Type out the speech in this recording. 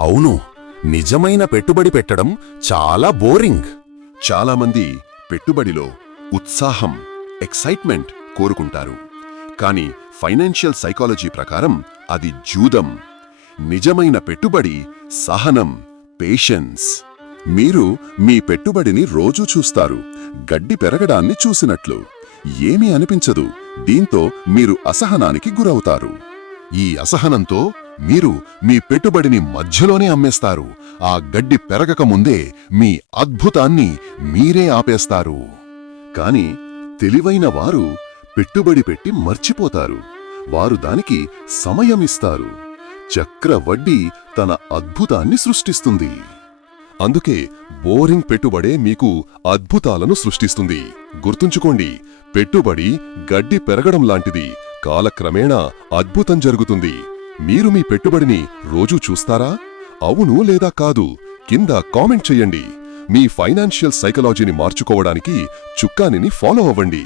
అవును, నిజమైన పెట్టుబడి పెట్టడం చాలా బోరింగ్. చాలామంది పెట్టుబడిలో ఉత్సాహం, ఎక్సైట్మెంట్ కోరుకుంటారు. కానీ ఫైనాన్షియల్ సైకాలజీ ప్రకారం అది జూదం. నిజమైన పెట్టుబడి సహనం, పేషెన్స్. మీరు మీ పెట్టుబడిని రోజూ చూస్తారు, గడ్డి పెరగడాన్ని చూసినట్లు. ఏమీ అనిపించదు. దీంతో మీరు అసహనానికి గురవుతారు. ఈ అసహనంతో మీరు మీ పెట్టుబడిని మధ్యలోనే అమ్మేస్తారు. ఆ గడ్డి పెరగకముందే మీ అద్భుతాన్ని మీరే ఆపేస్తారు. కాని తెలివైన వారు పెట్టుబడి పెట్టి మర్చిపోతారు. వారు దానికి సమయమిస్తారు. చక్రవడ్డీ తన అద్భుతాన్ని సృష్టిస్తుంది. అందుకే బోరింగ్ పెట్టుబడే మీకు అద్భుతాలను సృష్టిస్తుంది. గుర్తుంచుకోండి, పెట్టుబడి గడ్డి పెరగడం లాంటిది. కాలక్రమేణా అద్భుతం జరుగుతుంది. మీరు మీ పెట్టుబడిని రోజూ చూస్తారా? అవును లేదా కాదు కింద కామెంట్ చెయ్యండి. మీ ఫైనాన్షియల్ సైకాలజీని మార్చుకోవడానికి చుక్కానిని ఫాలో అవ్వండి.